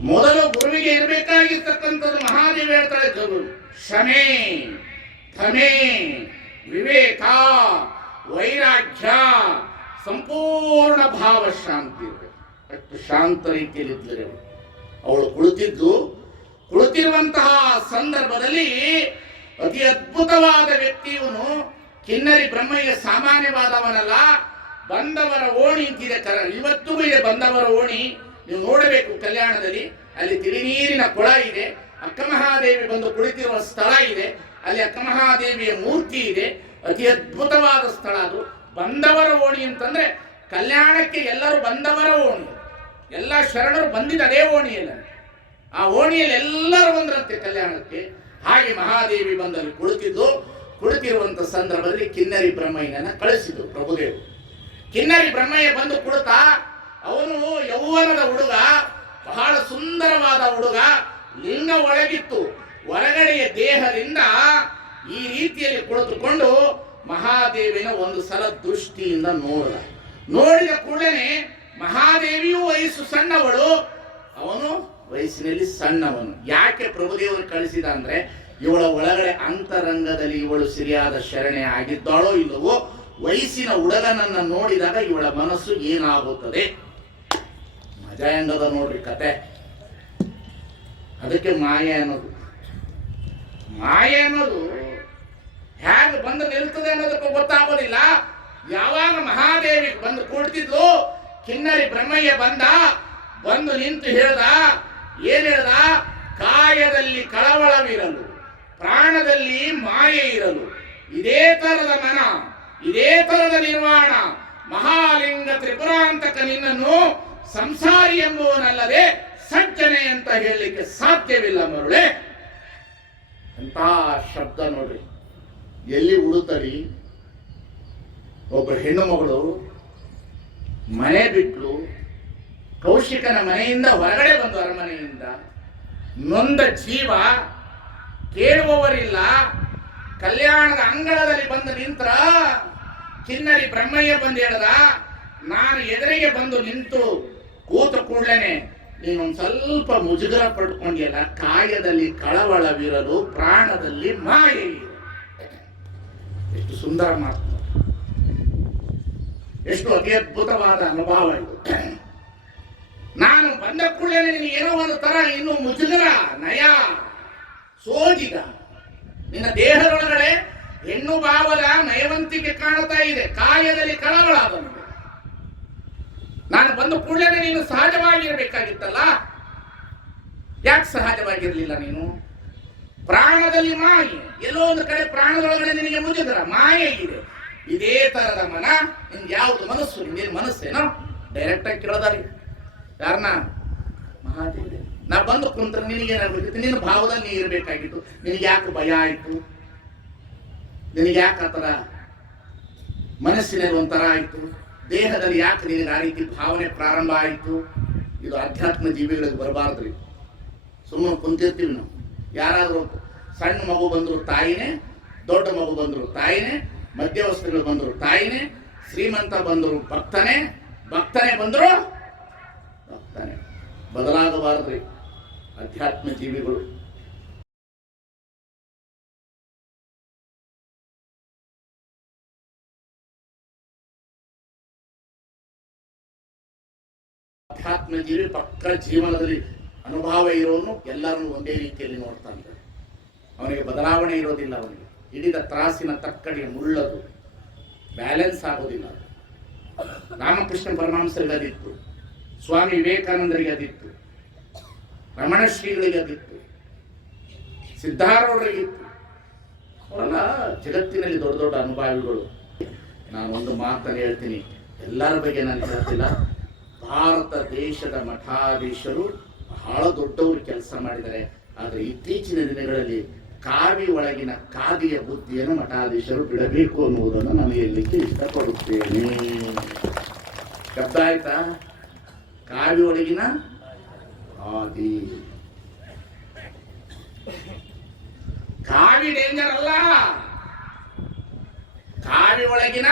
ಮೊದಲು ಗುರುವಿಗೆ ಇರಬೇಕಾಗಿರ್ತಕ್ಕಂಥದ್ದು ಮಹಾದೇವ ಹೇಳ್ತಾಳೆ ಗುರು ಶಮೆ, ಧಮೆ, ವಿವೇಕ, ವೈರಾಗ್ಯ, ಸಂಪೂರ್ಣ ಭಾವ ಶಾಂತಿ ಅಷ್ಟು ಶಾಂತ ರೀತಿಯಲ್ಲಿ ಇದ್ದರೆ ಅವಳು ಕುಳಿತಿದ್ದು, ಕುಳಿತಿರುವಂತಹ ಸಂದರ್ಭದಲ್ಲಿ ಅತಿ ಅದ್ಭುತವಾದ ವ್ಯಕ್ತಿಯವನು ಕಿನ್ನರಿ ಬ್ರಹ್ಮಯ್ಯ ಸಾಮಾನ್ಯವಾದವನಲ್ಲ, ಬಂದವರ ಓಣಿ ಅಂತಿದೆ ಕರ, ಇವತ್ತಿಗೂ ಇದೆ ಬಂದವರ ಓಣಿ. ನೀವು ನೋಡಬೇಕು ಕಲ್ಯಾಣದಲ್ಲಿ. ಅಲ್ಲಿ ತಿರುನೀರಿನ ಕೊಳ ಇದೆ. ಅಕ್ಕಮಹಾದೇವಿ ಬಂದು ಕುಳಿತಿರುವ ಸ್ಥಳ ಇದೆ. ಅಲ್ಲಿ ಅಕ್ಕಮಹಾದೇವಿಯ ಮೂರ್ತಿ ಇದೆ. ಅತಿ ಅದ್ಭುತವಾದ ಸ್ಥಳ ಅದು. ಬಂದವರ ಓಣಿ ಅಂತಂದ್ರೆ ಕಲ್ಯಾಣಕ್ಕೆ ಎಲ್ಲರೂ ಬಂದವರ ಓಣಿ. ಎಲ್ಲ ಶರಣರು ಬಂದಿದ್ದ ಅದೇ ಓಣಿಯಲ್ಲ ಆ ಓಣಿಯಲ್ಲಿ ಎಲ್ಲರೂ ಬಂದ್ರಂತೆ ಕಲ್ಯಾಣಕ್ಕೆ. ಹಾಗೆ ಮಹಾದೇವಿ ಬಂದಲ್ಲಿ ಕುಳಿತಿದ್ದು. ಕುಳಿತಿರುವಂತ ಸಂದರ್ಭದಲ್ಲಿ ಕಿನ್ನರಿ ಬ್ರಹ್ಮಯ್ಯನನ್ನ ಕಳಿಸಿದ್ರು ಪ್ರಭುದೇವರು ಕಿನ್ನರಿ ಬ್ರಹ್ಮಯ್ಯ ಬಂದು ಕುಳಿತ ಅವನು ಯೌವನದ ಹುಡುಗ, ಬಹಳ ಸುಂದರವಾದ ಹುಡುಗ ಲಿಂಗ ಒಳಗಿತ್ತು. ಹೊರಗಡೆಯ ದೇಹದಿಂದ ಈ ರೀತಿಯಲ್ಲಿ ಕುಳಿತುಕೊಂಡು ಮಹಾದೇವಿನ ಒಂದು ಸಲ ದೃಷ್ಟಿಯಿಂದ ನೋಡಿದ. ನೋಡಿದ ಕೂಡಲೇ ಮಹಾದೇವಿಯು ವಯಸ್ಸು ಸಣ್ಣವಳು. ಅವನು ವಯಸ್ಸಿನಲ್ಲಿ ಸಣ್ಣವನು. ಯಾಕೆ ಪ್ರಭುದೇವರು ಕಳಿಸಿದ ಅಂದ್ರೆ ಇವಳ ಒಳಗಡೆ ಅಂತರಂಗದಲ್ಲಿ ಇವಳು ಸರಿಯಾದ ಶರಣೆ ಆಗಿದ್ದಾಳೋ ಇಲ್ಲವೋ, ವಯಸ್ಸಿನ ಹುಡುಗನನ್ನ ನೋಡಿದಾಗ ಇವಳ ಮನಸ್ಸು ಏನಾಗುತ್ತದೆ? ಹೆಂಗದ ನೋಡ್ರಿ, ಕತೆ. ಅದಕ್ಕೆ ಮಾಯೆ ಅನ್ನೋದು. ಮಾಯೆ ಅನ್ನೋದು ಹೇಗೆ ಬಂದು ನಿಲ್ತದೆ ಅನ್ನೋದಕ್ಕೂ ಗೊತ್ತಾಗೋದಿಲ್ಲ. ಯಾವಾಗ ಮಹಾದೇವಿ ಬಂದು ಕೂಡ್ತಿದ್ಲು, ಕಿನ್ನರಿ ಬ್ರಹ್ಮಯ್ಯ ಬಂದ, ಬಂದು ನಿಂತು ಹೇಳ್ದ, ಏನ್ ಹೇಳ್ದ? ಕಾಯದಲ್ಲಿ ಕಳವಳವಿರಲು, ಪ್ರಾಣದಲ್ಲಿ ಮಾಯೆ ಇರಲು. ಇದೇ ತರದ ಮನ, ಇದೇ ತರದ ನಿರ್ವಾಣ, ಮಹಾಲಿಂಗ ತ್ರಿಪುರಾಂತಕ ನಿನ್ನನ್ನು ಸಂಸಾರಿ ಎಂಬುವನಲ್ಲದೆ ಸಜ್ಜನೆ ಅಂತ ಹೇಳಲಿಕ್ಕೆ ಸಾಧ್ಯವಿಲ್ಲ ಮರುಳೆ. ಅಂತ ಶಬ್ದ ನೋಡ್ರಿ. ಎಲ್ಲಿ ಉಡುತ್ತರಿ? ಒಬ್ಬ ಹೆಣ್ಣು ಮಗಳು ಮನೆ ಬಿಟ್ಟು ಕೌಶಿಕನ ಮನೆಯಿಂದ ಹೊರಗಡೆ ಬಂದು ಅರಮನೆಯಿಂದ ನೊಂದ ಜೀವ ಕೇಳುವವರಿಲ್ಲ. ಕಲ್ಯಾಣದ ಅಂಗಳದಲ್ಲಿ ಬಂದು ನಿಂತ್ರ ಕಿನ್ನರಿ ಬ್ರಹ್ಮಯ್ಯ ಬಂದು ಹೇಳ್ದ, ನಾನು ಎದುರಿಗೆ ಬಂದು ನಿಂತು ಕೂಡ್ಲೇನೆ, ನೀನೊಂದು ಸ್ವಲ್ಪ ಮುಜುಗರ ಪಡ್ಕೊಂಡಿಯಲ್ಲ, ಕಾಯದಲ್ಲಿ ಕಳವಳವಿರಲು ಪ್ರಾಣದಲ್ಲಿ ಮಾಯೆ ಎಷ್ಟು ಸುಂದರ ಮಾತು. ಎಷ್ಟು ಅತಿ ಅದ್ಭುತವಾದ ಅನುಭವ ಇದು. ನಾನು ಬಂದ ಕೂಡಲೇ ನೀನು ಏನೋ ಒಂದು ತರ ಇನ್ನು ಮುಜುಗರ, ನಯ, ಸೋಜಿಗ. ನಿನ್ನ ದೇಹದೊಳಗಡೆ ಹೆಣ್ಣು ಭಾವದ ನಯವಂತಿಕೆ ಕಾಣ್ತಾ ಇದೆ. ಕಾಯದಲ್ಲಿ ಕಳವಳ ಅವನಿಗೆ ಬಂದ ಕೂಡಲೇ ನೀನು ಸಹಜವಾಗಿರಬೇಕಾಗಿತ್ತಲ್ಲ? ಯಾಕೆ ಸಹಜವಾಗಿರಲಿಲ್ಲ ನೀನು? ಪ್ರಾಣದಲ್ಲಿ ಮಾಯೆ. ಎಲ್ಲೋ ಒಂದು ಕಡೆ ಪ್ರಾಣದೊಳಗಡೆ ನಿನಗೆ ಮುಗಿದ್ರ ಮಾಯೆ ಇದೆ. ಇದೇ ತರದ ಮನ ನಿಮ್ಗೆ ಯಾವ್ದು ಮನಸ್ಸು ನಿನ್ನ ಮನಸ್ಸೇನೋ? ಡೈರೆಕ್ಟ್ ಆಗಿ ಕೇಳೋದಾರಿ ಯಾರನ್ನ ಮಹಾದೇವಿ. ನಾ ಬಂದು ಕುಂತ್ರೆ ನಿನಗೇನಾಗ್ಬೇಕಿತ್ತು ನಿನ್ನ ಭಾವದಲ್ಲಿ ನೀ ಇರಬೇಕಾಗಿತ್ತು. ನಿನಗೆ ಯಾಕೆ ಭಯ ಆಯ್ತು? ನಿನಗೆ ಯಾಕೆ ಆ ಥರ ಮನಸ್ಸಿನಲ್ಲಿ ಒಂಥರ ಆಯ್ತು? ದೇಹದಲ್ಲಿ ಯಾಕೆ ನಿನಗೆ ಆ ರೀತಿ ಭಾವನೆ ಪ್ರಾರಂಭ ಆಯಿತು? ಇದು ಅಧ್ಯಾತ್ಮ ಜೀವಿಗಳಿಗೆ ಬರಬಾರ್ದ್ರಿ ಸುಮ್ಮನೆ ಕುಂತಿರ್ತೀವಿ ನಾವು. ಯಾರಾದರೂ ಸಣ್ಣ ಮಗು ಬಂದರು ತಾಯಿನೇ, ದೊಡ್ಡ ಮಗು ಬಂದರು ತಾಯಿನೇ ಮಧ್ಯವಸ್ಥೆಗಳು ಬಂದರು ತಾಯಿನೇ, ಶ್ರೀಮಂತ ಬಂದರು ಭಕ್ತನೇ ಭಕ್ತನೇ ಬಂದರು ಭಕ್ತನೇ. ಬದಲಾಗಬಾರ್ದ್ರಿ ಅಧ್ಯಾತ್ಮ ಜೀವಿಗಳು ಅಧ್ಯಾತ್ಮ ಜೀವಿ ಪಕ್ಕ ಜೀವನದಲ್ಲಿ ಅನುಭವ ಇರೋನು ಎಲ್ಲರನ್ನು ಒಂದೇ ರೀತಿಯಲ್ಲಿ ನೋಡ್ತಾನೆ ಅವನಿಗೆ ಬದಲಾವಣೆ ಇರೋದಿಲ್ಲ ಅವನಿಗೆ. ಹಿಡಿದ ತ್ರಾಸಿನ ತಕ್ಕಡಿಯ ಮುಳ್ಳದು. ಬ್ಯಾಲೆನ್ಸ್ ಆಗೋದಿಲ್ಲ ರಾಮಕೃಷ್ಣ ಪರಮಹಂಸರಿಗೆ ಅದಿತ್ತು. ಸ್ವಾಮಿ ವಿವೇಕಾನಂದರಿಗೆ ಅದಿತ್ತು. ರಮಣ ಶ್ರೀಗಳಿಗೆ ಅದಿತ್ತು. ಸಿದ್ಧಾರೂಢರಿಗಿತ್ತು ಅವರೆಲ್ಲ ಜಗತ್ತಿನಲ್ಲಿ ದೊಡ್ಡ ದೊಡ್ಡ ಅನುಭವಿಗಳು. ನಾನು ಒಂದು ಮಾತನ್ನು ಹೇಳ್ತೀನಿ. ಎಲ್ಲರ ಬಗ್ಗೆ ನಾನು ಹೇಳ್ತಿಲ್ಲ. ಭಾರತ ದೇಶದ ಮಠಾಧೀಶರು ಬಹಳ ದೊಡ್ಡವರು ಕೆಲಸ ಮಾಡಿದ್ದಾರೆ. ಆದರೆ ಇತ್ತೀಚಿನ ದಿನಗಳಲ್ಲಿ ಕಾವಿ ಒಳಗಿನ ಕಾದಿಯ ಬುದ್ಧಿಯನ್ನು ಮಠಾಧೀಶರು ಬಿಡಬೇಕು ಅನ್ನುವುದನ್ನು ನಾನು ಹೇಳಲಿಕ್ಕೆ ಇಷ್ಟಪಡುತ್ತೇನೆ. ಶಬ್ದ ಆಯ್ತಾ ಕಾವಿ ಒಳಗಿನ ಕಾದಿ. ಕಾವಿ ಡೇಂಜರ್ ಅಲ್ಲ. ಕಾವಿ ಒಳಗಿನ